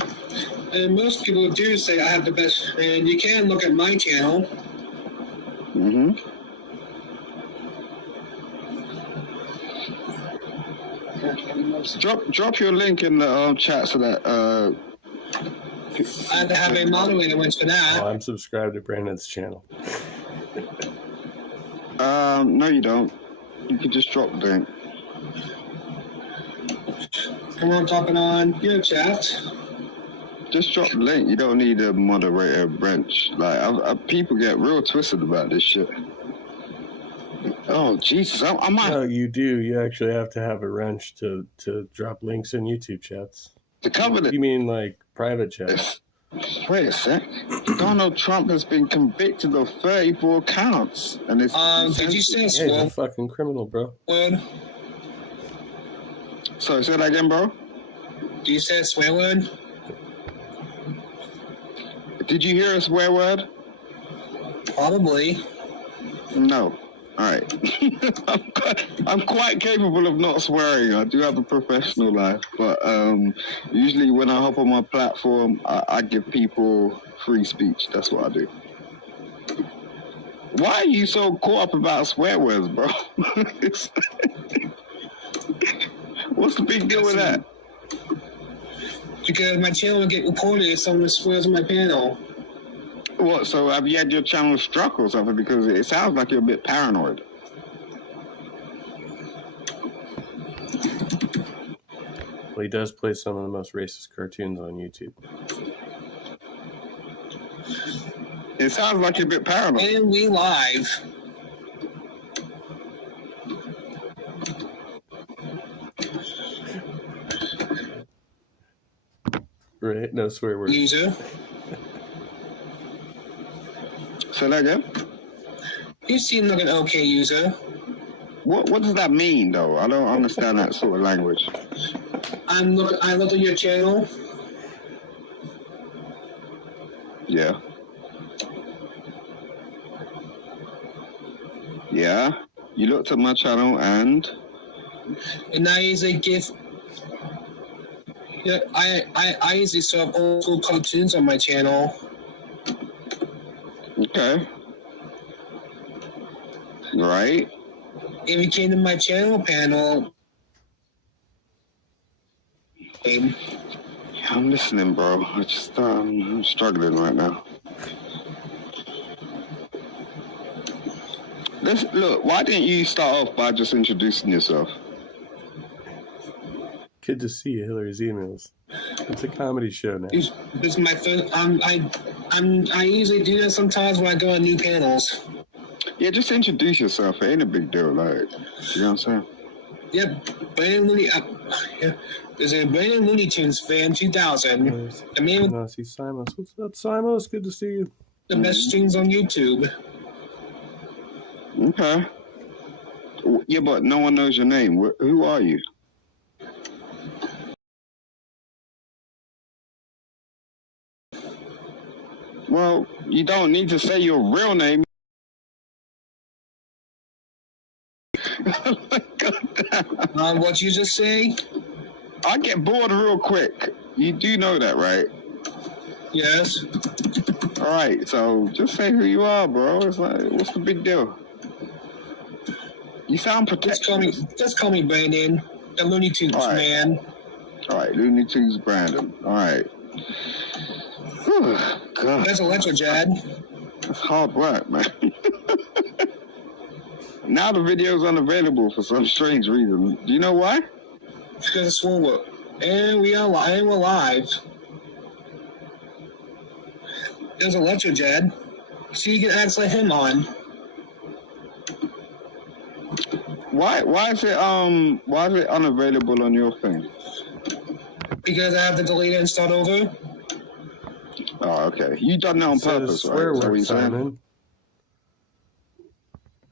And most people do say I have the best, and you can look at my channel. Drop your link in the chat so that I have to have a moderator once for that. Oh, I'm subscribed to Brandon's channel. No, you don't. You can just drop the link. Come on, topping on your chat. Just drop the link. You don't need a moderator branch. Like people get real twisted about this shit. Oh Jesus! I'm not. No, you do. You actually have to have a wrench to drop links in YouTube chats. To cover it. You mean like private chats? Wait a sec. Donald Trump has been convicted of 34 counts, and it's. Did you say he's a fucking criminal, bro? Word. Sorry, say that again, bro. Do you say a swear word? Did you hear a swear word? Probably. No. All right. I'm quite capable of not swearing. I do have a professional life, but usually when I hop on my platform, I give people free speech. That's what I do. Why are you so caught up about swear words, bro? What's the big deal with that? Because my channel will get reported if someone swears on my panel. What, so have you had your channel struck or something? Because it sounds like you're a bit paranoid. Well, he does play some of the most racist cartoons on YouTube. It sounds like you're a bit paranoid. And we live. Right? No swear words. User. Say that again? You seem like an okay user. What does that mean, though? I don't understand that sort of language. I looked at your channel. Yeah. Yeah. You looked at my channel and I usually give. Yeah, I usually serve old school cartoons on my channel. Okay. Right. If you came to my channel panel. Yeah, I'm listening, bro. I just I'm struggling right now. Look, why didn't you start off by just introducing yourself? Good to see you, Hillary's emails. It's a comedy show now. This is my first. I usually do that sometimes when I go on new panels. Yeah, just introduce yourself. It ain't a big deal, like, you know what I'm saying? Yep, Brandon Looney. There's a Brandon Looney Tunes fan 2000. The man. I see Simos. What's up, Simos? Good to see you. The best streams on YouTube. Okay. Yeah, but no one knows your name. Who are you? Well, you don't need to say your real name. What you just say? I get bored real quick. You do know that, right? Yes. All right, so just say who you are, bro. It's like, what's the big deal? You sound protected. Just call me Brandon, the Looney Tunes man. All right, Looney Tunes Brandon. All right. Whew, God. That's electro, Jad. That's hard work, man. Now the video's unavailable for some strange reason. Do you know why? Because it's swole. And we are live. And we're live. There's electro, Jad. So you can act like him on. Why is it unavailable on your thing? Because I have to delete it and start over. Oh, okay. You done that on purpose, right? Swear word, Simon.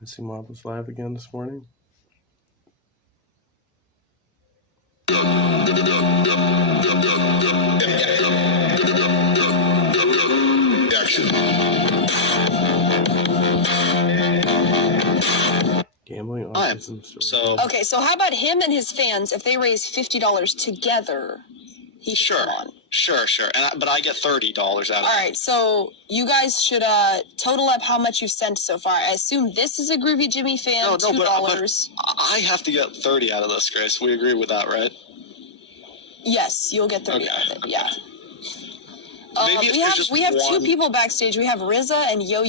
I see Mob was live again this morning. Gambling autism. So okay, so how about him and his fans? If they raise $50 together, he should come on. Sure. But I get $30 out of it. All right, so you guys should total up how much you've sent so far. I assume this is a Groovy Jimmy fan, $2. But I have to get 30 out of this, Grace. We agree with that, right? Yes, you'll get 30 out of it. Yeah. Maybe we have two people backstage. We have Rizza and Yo.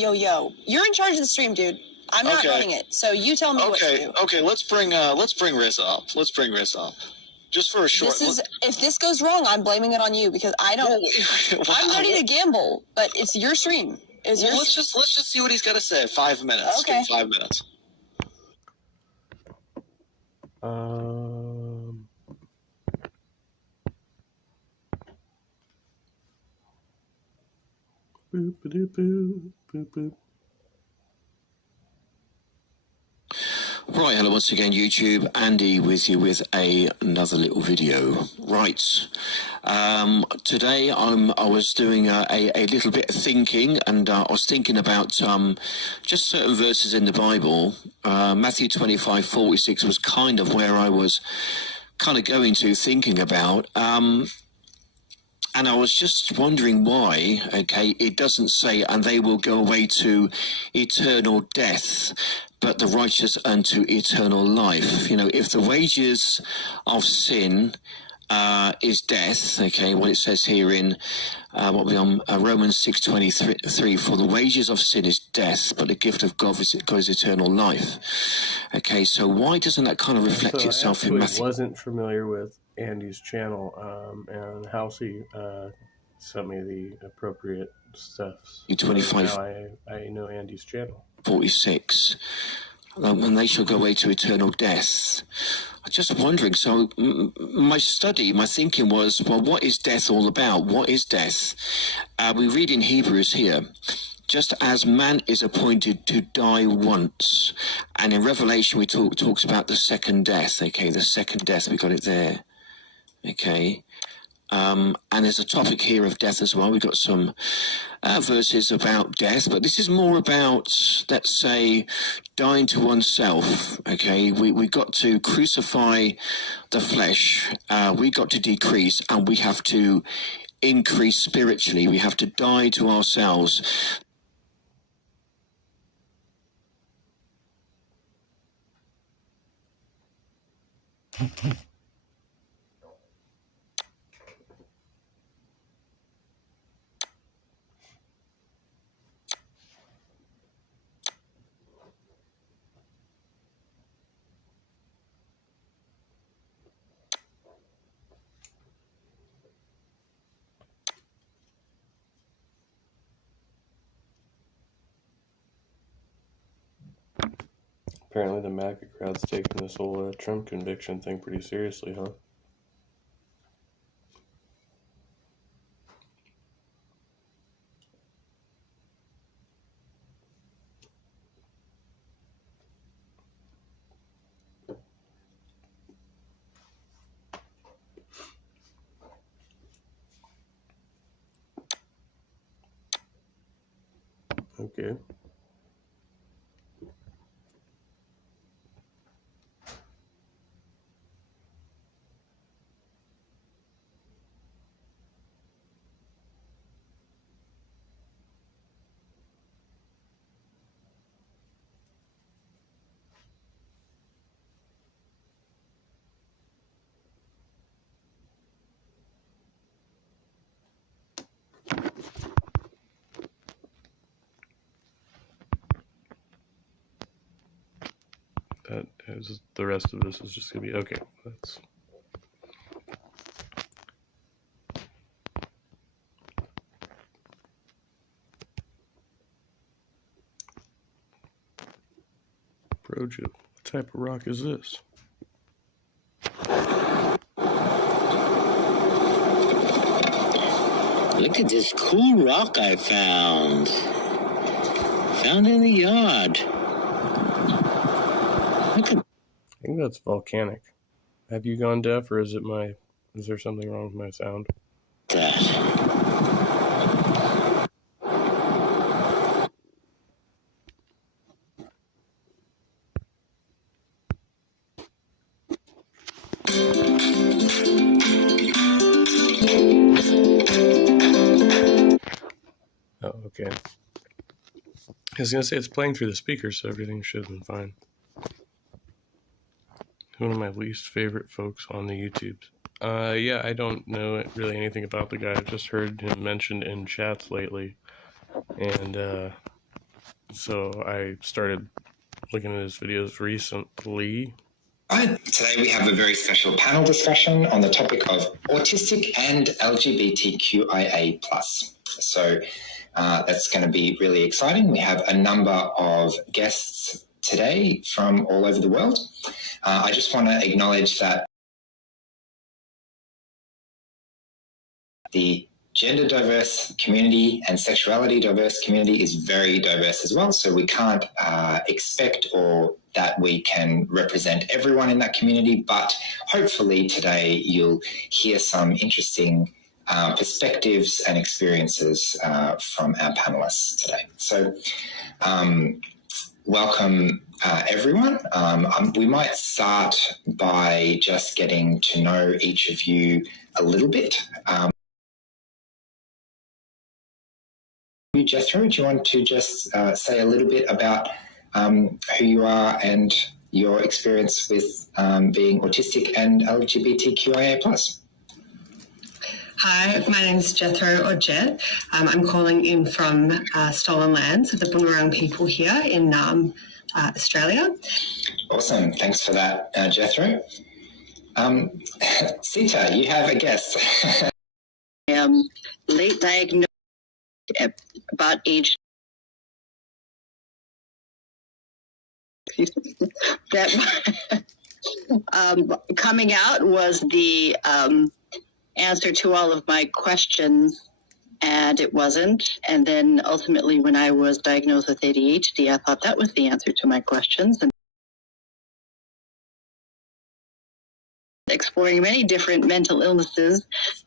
You're in charge of the stream, dude. I'm not running it, so you tell me what to do. Okay. Let's bring Rizza up. Just for a short. If this goes wrong, I'm blaming it on you because I don't. I'm ready to gamble, but it's your stream. Let's just see what he's got to say. 5 minutes. Okay. 5 minutes. Boop, boop, boop, boop, boop. Right, hello once again, YouTube. Andy with you with another little video. Right, today I was doing a little bit of thinking, and I was thinking about just certain verses in the Bible. Matthew 25:46 was kind of where I was kind of going to thinking about. And I was just wondering why, it doesn't say, and they will go away to eternal death, but the righteous unto eternal life. If the wages of sin is death, what it says here in Romans 6:23, for the wages of sin is death, but the gift of God is eternal life. So why doesn't that kind of reflect itself in Matthew? I wasn't familiar with Andy's channel, and Halsey sent me the appropriate stuff. 25. So now I know Andy's channel. 46. And they shall go away to eternal death. I'm just wondering, so my thinking was, well, what is death all about? What is death? We read in Hebrews here, just as man is appointed to die once. And in Revelation, we talks about the second death, the second death, we got it there. And there's a topic here of death as well. We've got some verses about death, but this is more about, let's say, dying to oneself. We got to crucify the flesh. We got to decrease, and we have to increase spiritually. We have to die to ourselves. Apparently the MAGA crowd's taking this whole Trump conviction thing pretty seriously, huh? Okay. The rest of this is just gonna be okay. That's Brojo. What type of rock is this? Look at this cool rock I found. Found in the yard. I think that's volcanic. Have you gone deaf, or is there something wrong with my sound? Oh, okay. I was going to say it's playing through the speakers, so everything should have been fine. One of my least favorite folks on the YouTubes. Yeah, I don't know really anything about the guy. I've just heard him mentioned in chats lately. And so I started looking at his videos recently. Today we have a very special panel discussion on the topic of autistic and LGBTQIA+. So that's going to be really exciting. We have a number of guests today from all over the world. I just want to acknowledge that the gender diverse community and sexuality diverse community is very diverse as well. So we can't expect or that we can represent everyone in that community, but hopefully today you'll hear some interesting perspectives and experiences from our panelists today. So welcome everyone. We might start by just getting to know each of you a little bit. Jethro, do you want to just say a little bit about who you are and your experience with being autistic and LGBTQIA+. Hi, my name is Jethro or Jet. I'm calling in from stolen lands of the Boonwurrung people here in Australia. Awesome. Thanks for that, Jethro. Sita, you have a guest. I am late diagnosed at about age that coming out was the answer to all of my questions, and it wasn't. And then ultimately when I was diagnosed with ADHD, I thought that was the answer to my questions, and exploring many different mental illnesses,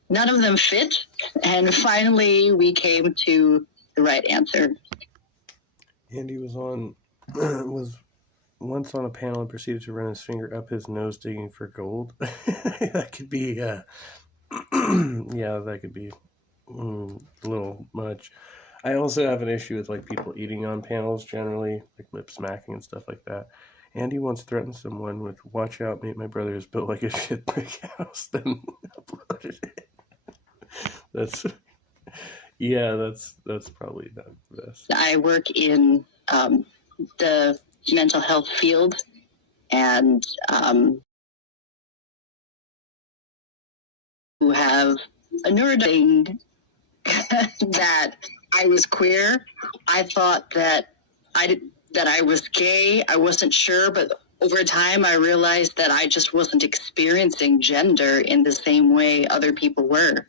none of them fit, and finally we came to the right answer. Andy was once on a panel and proceeded to run his finger up his nose digging for gold. That could be yeah, that could be a little much. I also have an issue with like people eating on panels generally, like lip smacking and stuff like that. Andy once threatened someone with "Watch out, mate, my brother is built like a shit brick house," then uploaded it. That's probably not the best. I work in the mental health field, and who have a neurodivergent that I was queer. I thought that I was gay. I wasn't sure, but over time I realized that I just wasn't experiencing gender in the same way other people were.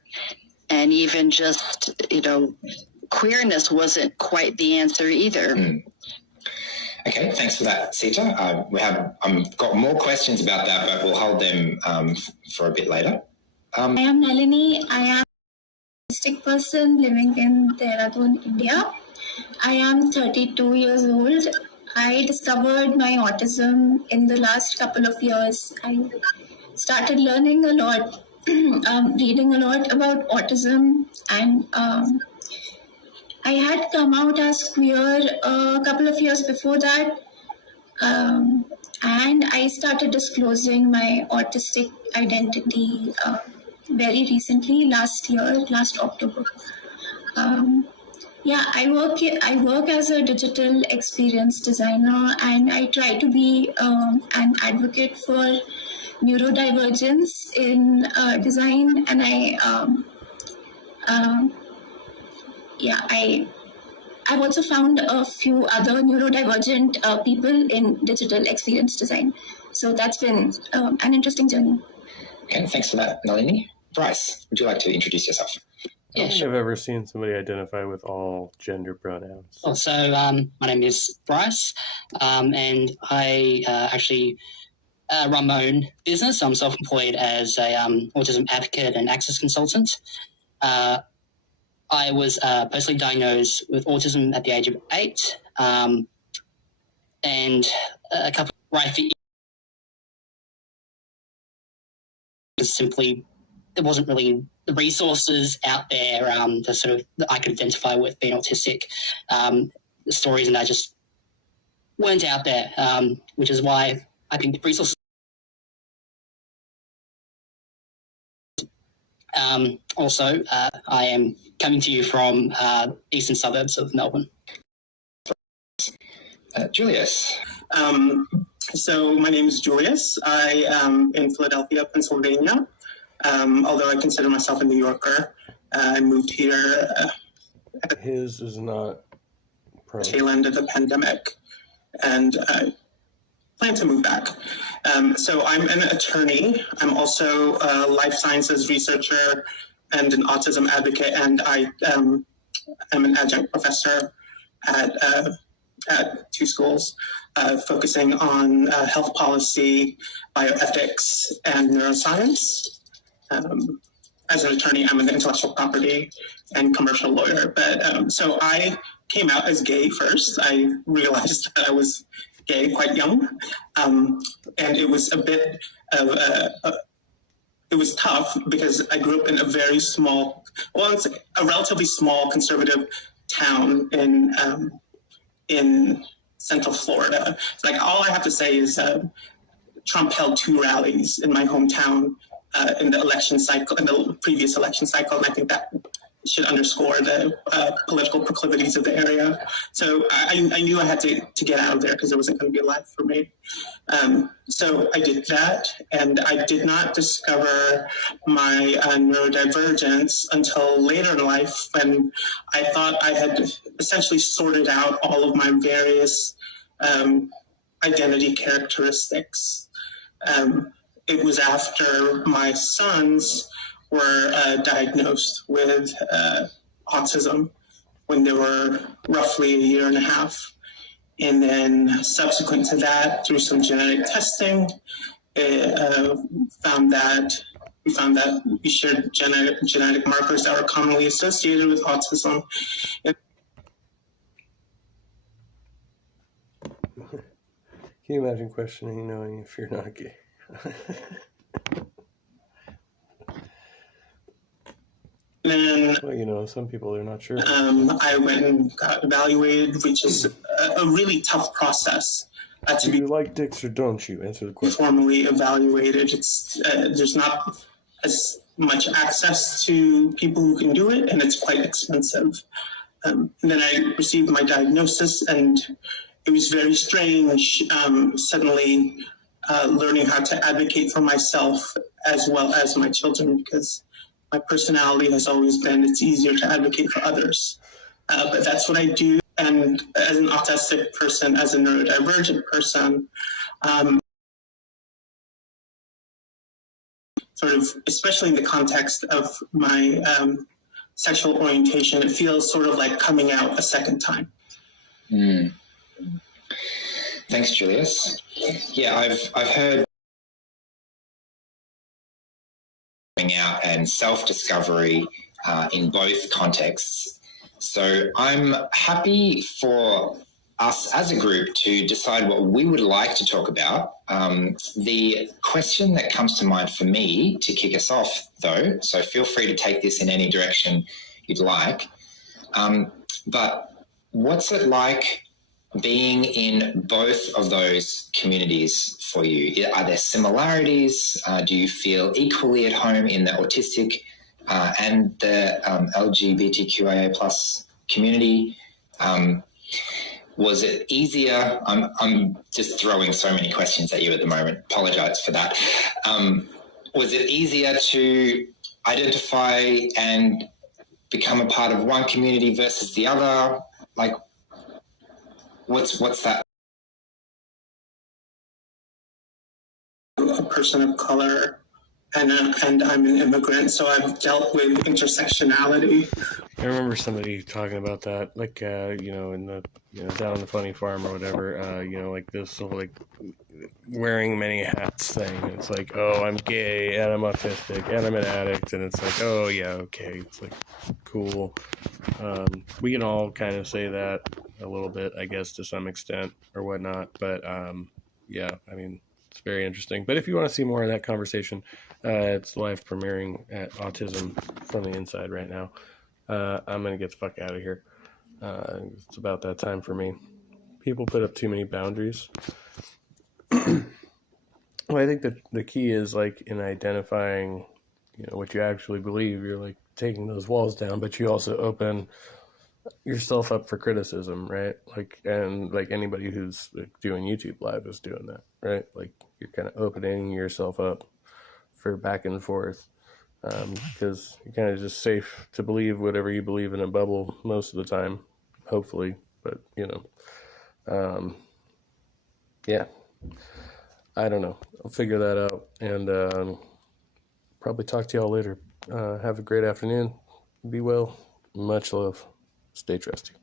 And even just, queerness wasn't quite the answer either. Okay, thanks for that, Sita. We have got more questions about that, but we'll hold them for a bit later. I am Nalini. I am an autistic person living in Dehradun, India. I am 32 years old. I discovered my autism in the last couple of years. I started learning a lot, reading a lot about autism, and I had come out as queer a couple of years before that, and I started disclosing my autistic identity very recently, last October. I work as a digital experience designer, and I try to be an advocate for neurodivergence in design, and I've also found a few other neurodivergent people in digital experience design. So that's been an interesting journey. Okay, thanks for that, Nalini. Bryce, would you like to introduce yourself? I don't think I've ever seen somebody identify with all gender pronouns. Well, so my name is Bryce, and I actually run my own business. I'm self-employed as a autism advocate and access consultant. I was personally diagnosed with autism at the age of 8, and a couple right for simply there wasn't really the resources out there to sort of that I could identify with being autistic. The stories and that just weren't out there, which is why I think the resources. Also, I am coming to you from eastern suburbs of Melbourne. Julius. So my name is Julius. I am in Philadelphia, Pennsylvania. Although I consider myself a New Yorker, I moved here His is not tail end of the pandemic, and I plan to move back. So I'm an attorney. I'm also a life sciences researcher and an autism advocate, and I am an adjunct professor at 2 schools, focusing on health policy, bioethics, and neuroscience. As an attorney, I'm an intellectual property and commercial lawyer. But so I came out as gay first. I realized that I was gay quite young, and it was a bit of it was tough because I grew up in a very small, well, it's a relatively small conservative town in Central Florida. Like all I have to say is Trump held 2 rallies in my hometown in the election cycle, in the previous election cycle, and I think that should underscore the political proclivities of the area. So I knew I had to get out of there because there wasn't going to be a life for me. So I did that, and I did not discover my neurodivergence until later in life when I thought I had essentially sorted out all of my various identity characteristics. It was after my sons were diagnosed with autism when they were roughly a year and a half. And then subsequent to that, through some genetic testing, we found that we shared genetic markers that were commonly associated with autism. Can you imagine questioning knowing if you're not gay? Then, well, some people they're not sure. I went and got evaluated, which is a really tough process. Do you like dicks or don't you? Answer the question. Formally evaluated. It's there's not as much access to people who can do it, and it's quite expensive. And then I received my diagnosis, and it was very strange suddenly learning how to advocate for myself as well as my children, because my personality has always been it's easier to advocate for others. But that's what I do. And as an autistic person, as a neurodivergent person, sort of, especially in the context of my sexual orientation, it feels sort of like coming out a second time. Mm. Thanks, Julius. Yeah, I've heard coming out and self-discovery in both contexts. So I'm happy for us as a group to decide what we would like to talk about. The question that comes to mind for me to kick us off, though, so feel free to take this in any direction you'd like, but what's it like being in both of those communities for you? Are there similarities? Do you feel equally at home in the autistic and the LGBTQIA plus community? Was it easier? I'm just throwing so many questions at you at the moment. Apologize for that. Was it easier to identify and become a part of one community versus the other? Like, what's that? A person of color and I'm an immigrant, so I've dealt with intersectionality. I remember somebody talking about that, like, in the, down on the funny farm or whatever, like this whole, like, wearing many hats thing. It's like, oh, I'm gay, and I'm autistic, and I'm an addict, and it's like, oh, yeah, okay. It's like, cool. We can all kind of say that a little bit, I guess, to some extent or whatnot, but, yeah, I mean, it's very interesting. But if you want to see more of that conversation, it's live premiering at Autism from the Inside right now. I'm going to get the fuck out of here. It's about that time for me. People put up too many boundaries. Well, I think that the key is, like, in identifying, what you actually believe. You're, like, taking those walls down, but you also open yourself up for criticism, right? Like, and like anybody who's, like, doing YouTube Live is doing that, right? Like, you're kind of opening yourself up for back and forth. Because you're kind of just safe to believe whatever you believe in a bubble most of the time, hopefully. But, yeah, I don't know. I'll figure that out and probably talk to y'all later. Have a great afternoon. Be well. Much love. Stay trusty.